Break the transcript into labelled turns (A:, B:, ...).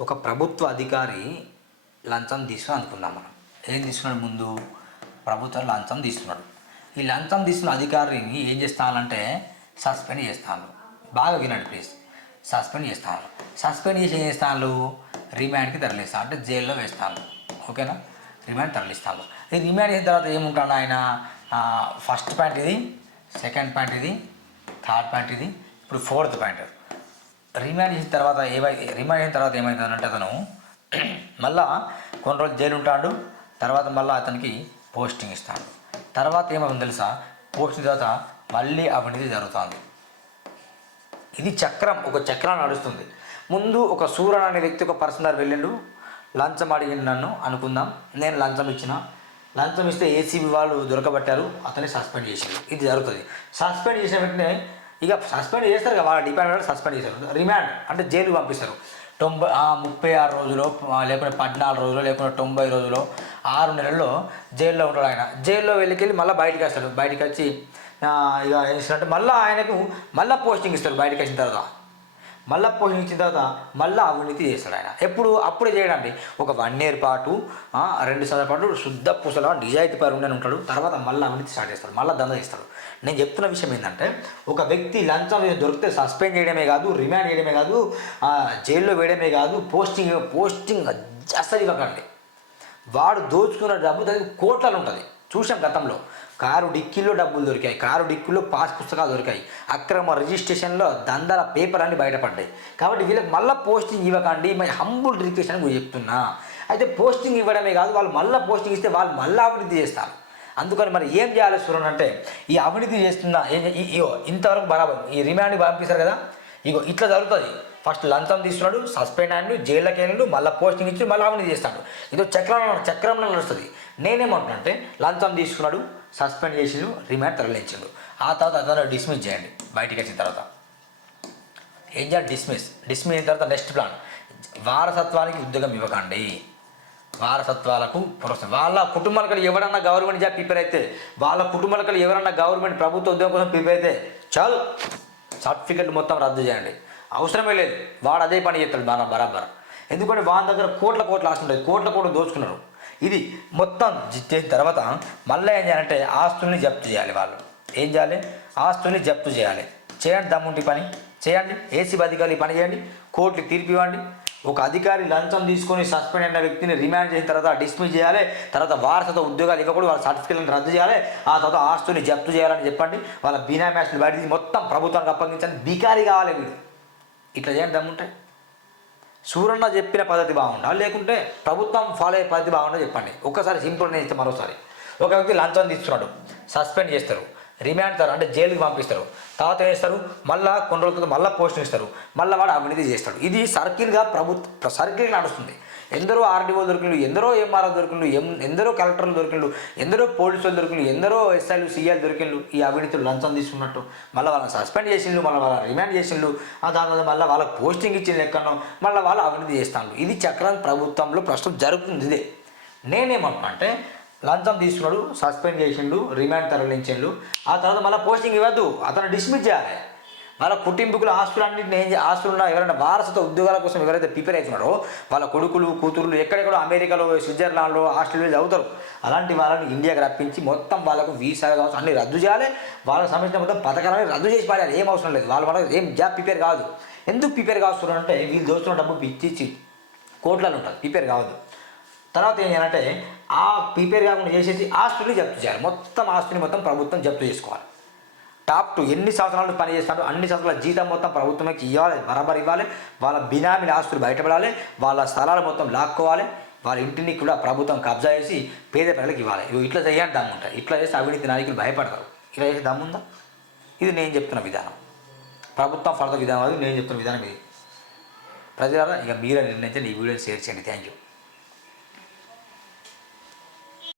A: ఒక ప్రభుత్వ అధికారి లంచం తీసుకుని అనుకుందాం మనం. ఏం తీసుకున్నాడు ముందు? ప్రభుత్వం లంచం తీసుకున్నాడు ఈ లంచం తీసుకున్న అధికారిని ఏం చేస్తానంటే సస్పెండ్ చేస్తాను. బాగా వినండి ప్లీజ్. సస్పెండ్ చేస్తాను. సస్పెండ్ చేసి ఏం చేస్తాను? రిమాండ్కి తరలిస్తాను అంటే జైల్లో వేస్తాను. ఓకేనా? రిమాండ్ తరలిస్తాను. ఈ రిమాండ్ చేసిన తర్వాత ఏముంటాడు ఆయన ఫస్ట్ పాయింట్ ఇది సెకండ్ పాయింట్ ఇది థర్డ్ పాయింట్ ఇది ఇప్పుడు ఫోర్త్ పాయింట్. రిమాండ్ చేసిన తర్వాత ఏమై రిమాండ్ అయిన తర్వాత ఏమైందనంటే అతను మళ్ళా కొన్ని రోజులు జైలు ఉంటాడు తర్వాత మళ్ళీ అతనికి పోస్టింగ్ ఇస్తాడు. తర్వాత ఏమైంది తెలుసా? పోస్టింగ్ తర్వాత మళ్ళీ అవినీతి జరుగుతుంది. ఇది చక్రం ఒక చక్రం నడుస్తుంది. ముందు ఒక సూరన్ అనే వ్యక్తి ఒక పర్సన్ దగ్గర వెళ్ళిండు. లంచం అడిగిండు నన్ను అనుకుందాం. నేను లంచం ఇచ్చిన. లంచం ఇస్తే ఏసీబీ వాళ్ళు దొరకబట్టారు. అతన్ని సస్పెండ్ చేశారు ఇది జరుగుతుంది. సస్పెండ్ చేసిన వెంటనే ఇక సస్పెండ్ చేస్తారు కదా వాళ్ళ డిపార్ట్మెంట్ సస్పెండ్ చేశారు రిమాండ్ అంటే జైలు పంపిస్తారు. తొంభై ముప్పై ఆరు రోజులు లేకుంటే పద్నాలుగు రోజులు లేకుంటే తొంభై రోజులు ఆరు నెలల్లో జైల్లో ఉంటాడు ఆయన. జైల్లో వెళ్ళికెళ్ళి మళ్ళీ బయటకు వస్తాడు. బయటికి వచ్చి ఇక ఏం మళ్ళీ ఆయనకు మళ్ళీ పోస్టింగ్ ఇస్తారు బయటికి వచ్చిన తర్వాత. మళ్ళీ పోస్టింగ్ ఇచ్చిన తర్వాత మళ్ళీ అవినీతి చేస్తాడు ఆయన. ఎప్పుడు? అప్పుడే చేయడండి. ఒక వన్ ఇయర్ పాటు రెండు సంవత్సరాల పాటు శుద్ధ పూసల నిజాయితీ పరుండని ఉంటాడు. తర్వాత మళ్ళీ అవినీతి స్టార్ట్ చేస్తాడు. మళ్ళీ దందా చేస్తాడు. నేను చెప్తున్న విషయం ఏంటంటే ఒక వ్యక్తి లంచం దొరికితే సస్పెండ్ చేయడమే కాదు రిమాండ్ చేయడమే కాదు జైల్లో వేయడమే కాదు పోస్టింగ్ పోస్టింగ్ అస్సలు ఇవ్వకండి. వాడు దోచుకున్న డబ్బు దానికి కోట్లలో ఉంటుంది. చూసాం గతంలో. కారు డిక్కీలో డబ్బులు దొరికాయి. కారు డిక్కీల్లో పాస్ పుస్తకాలు దొరికాయి. అక్రమ రిజిస్ట్రేషన్లో దందల పేపర్ అన్ని బయటపడ్డాయి. కాబట్టి వీళ్ళకి మళ్ళీ పోస్టింగ్ ఇవ్వకండి. మై హంబుల్ రిక్వెస్ట్ అని చెప్తున్నా. అయితే పోస్టింగ్ ఇవ్వడమే కాదు వాళ్ళు మళ్ళీ పోస్టింగ్ ఇస్తే వాళ్ళు మళ్ళీ అభివృద్ధి చేస్తారు. అందుకని మరి ఏం చేయాలి సూర్యుడు అంటే ఈ అవినీతి చేస్తున్న ఈ- ఇగో ఇంతవరకు బరాబర్ ఈ రిమాండ్ పంపిస్తారు కదా? ఇగో ఇట్లా జరుగుతుంది. ఫస్ట్ లంచం తీసుకున్నాడు సస్పెండ్ అయ్యాడు జైల్లోకి వెళ్ళాడు మళ్ళీ పోస్టింగ్ ఇచ్చి మళ్ళీ అవినీతి చేస్తాడు. ఇదో చక్రం చక్రంలో నడుస్తుంది. నేనేమంటున్నా అంటే లంచం తీసుకున్నాడు సస్పెండ్ చేసిండు రిమాండ్ తరలించాడు. ఆ తర్వాత అతను డిస్మిస్ చేయండి బయటికి వచ్చిన తర్వాత. ఏం చేయాలి? డిస్మిస్. డిస్మిస్ అయిన తర్వాత నెక్స్ట్ ప్లాన్. వారసత్వానికి ఉద్యోగం ఇవ్వకండి. వారసత్వాలకు ప్రోత్సాహం వాళ్ళ కుటుంబాలకు ఎవరన్నా గవర్నమెంట్ జాబ్ ప్రిపేర్ అయితే వాళ్ళ కుటుంబాలకు ఎవరన్నా గవర్నమెంట్ ప్రభుత్వ ఉద్యోగం కోసం ప్రిపేర్ అయితే చాలు. సర్టిఫికెట్ మొత్తం రద్దు చేయండి. అవసరమే లేదు. వాడు అదే పని చేస్తాడు బాగా బరాబర్. ఎందుకంటే వాళ్ళ దగ్గర కోట్ల కోట్ల ఆశ ఉంటుంది. కోట్ల కోట్లు దోచుకున్నారు. ఇది మొత్తం చేసిన తర్వాత మళ్ళీ ఏం చేయాలంటే ఆస్తుల్ని జప్తు చేయాలి వాళ్ళు. ఏం చేయాలి? ఆస్తుల్ని జప్తు చేయాలి. చేయండి దమ్ముంటి పని. చేయండి. ఏసీ అధికారులు పని చేయండి. కోర్టుకి తీర్పు ఇవ్వండి. ఒక అధికారి లంచం తీసుకొని సస్పెండ్ అయిన వ్యక్తిని రిమాండ్ చేసిన తర్వాత డిస్మిస్ చేయాలి. తర్వాత వారసత్వ ఉద్యోగాలు ఇవ్వకూడదు. వాళ్ళ సర్టిఫికెట్లను రద్దు చేయాలి. ఆ తర్వాత ఆస్తుని జప్తు చేయాలని చెప్పండి. వాళ్ళ బీనా మ్యాచ్ బయట మొత్తం ప్రభుత్వానికి అప్పగించండి. బికారి కావాలి వీడు ఇట్లా చేయండి దమ్ముంటే. సూరన్న చెప్పిన పద్ధతి బాగుండా లేకుంటే ప్రభుత్వం ఫాలో అయ్యే పద్ధతి బాగుండా చెప్పండి. ఒక్కసారి సింపుల్ నేను ఇస్తే మరోసారి. ఒక వ్యక్తి లంచం తీసుకున్నాడు సస్పెండ్ చేస్తారు. రిమాండ్ తర్వాత అంటే జైలుకి పంపిస్తారు. తర్వాత ఏం చేస్తారు? మళ్ళీ కొన్ని రోజుల మళ్ళీ పోస్టింగ్ ఇస్తారు. మళ్ళీ వాడు అవినీతి చేస్తాడు. ఇది సర్కిల్గా ప్రభుత్వ సర్కిల్ నడుస్తుంది. ఎందరో ఆర్డీఓ దొరికిండు ఎందరో ఎంఆర్ఓ దొరికిండు ఎం ఎందరో కలెక్టర్లు దొరికిండు ఎందరో పోలీసులు దొరికిండు ఎందరో ఎస్ఐలు సీఐలు దొరికిండు ఈ అవినీతులు లంచం తీసుకున్నట్టు మళ్ళీ వాళ్ళని సస్పెండ్ చేసిండు మళ్ళీ వాళ్ళ రిమాండ్ చేసిండు ఆ దాని వల్ల మళ్ళీ వాళ్ళకి పోస్టింగ్ ఇచ్చిన లెక్కను మళ్ళీ వాళ్ళు అవినీతి చేస్తాను ఇది చక్రం ప్రభుత్వంలో ప్రస్తుతం జరుగుతుంది. ఇదే. నేనేమంటున్నా అంటే లంచం తీసుకున్నాడు సస్పెండ్ చేసిండు రిమాండ్ తరలించిండు. ఆ తర్వాత మళ్ళీ పోస్టింగ్ ఇవ్వద్దు అతను డిస్మిస్ చేయాలి. వాళ్ళ కుటుంబీకుల ఆస్తులన్నింటిని ఏం చే- ఆస్తులు ఉన్న ఎవరైనా వారసత్వ ఉద్యోగాల కోసం ఎవరైతే ప్రిపేర్ అవుతున్నారో వాళ్ళ కొడుకులు కూతురులు ఎక్కడెక్కడో అమెరికాలో స్విట్జర్లాండ్లో ఆస్ట్రేలియాలో చదువుతారు. అలాంటి వాళ్ళని ఇండియాకి రప్పించి మొత్తం వాళ్ళకు వీసాలు కావచ్చు అన్ని రద్దు చేయాలి. వాళ్ళకి సంబంధించిన మొత్తం పథకాలని రద్దు చేసి పాడాలి ఏం అవసరం లేదు. వాళ్ళ వాళ్ళకి ఏం జాబ్ ప్రిపేర్ కాదు. ఎందుకు ప్రిపేర్ కావస్తున్నారు అంటే వీళ్ళు దోస్తున్న డబ్బు పిచ్చి ఇచ్చి కోట్లలో ఉంటుంది ప్రిపేర్ కావద్దు. తర్వాత ఏం చేయాలంటే ఆ ప్రిపేర్ కాకుండా చేసేసి ఆస్తుని జప్తు చేయాలి. మొత్తం ఆస్తుని మొత్తం ప్రభుత్వం జప్తు చేసుకోవాలి. టాప్ టు ఎన్ని సంవత్సరాలు పని చేస్తారో అన్ని సంవత్సరాల జీతం మొత్తం ప్రభుత్వంకి ఇవ్వాలి బరాబర్ ఇవ్వాలి. వాళ్ళ బినామీల ఆస్తులు బయటపడాలి వాళ్ళ స్థలాలు మొత్తం లాక్కోవాలి. వాళ్ళ ఇంటిని కూడా ప్రభుత్వం కబ్జా చేసి పేద ప్రజలకు ఇవ్వాలి. ఇవి ఇట్లా చేయాలి దమ్ముంటాయి ఇట్లా చేస్తే అవినీతి నాయకులు భయపడతారు. ఇలా చేసి దమ్ముందా ఇది నేను చెప్తున్న విధానం. ప్రభుత్వం ఫలిత విధానం అది నేను చెప్తున్న విధానం ఇది. ప్రజలారా ఇక మీరే నిర్ణయించండి ఈ వీడియోని షేర్ చేయండి. Thank you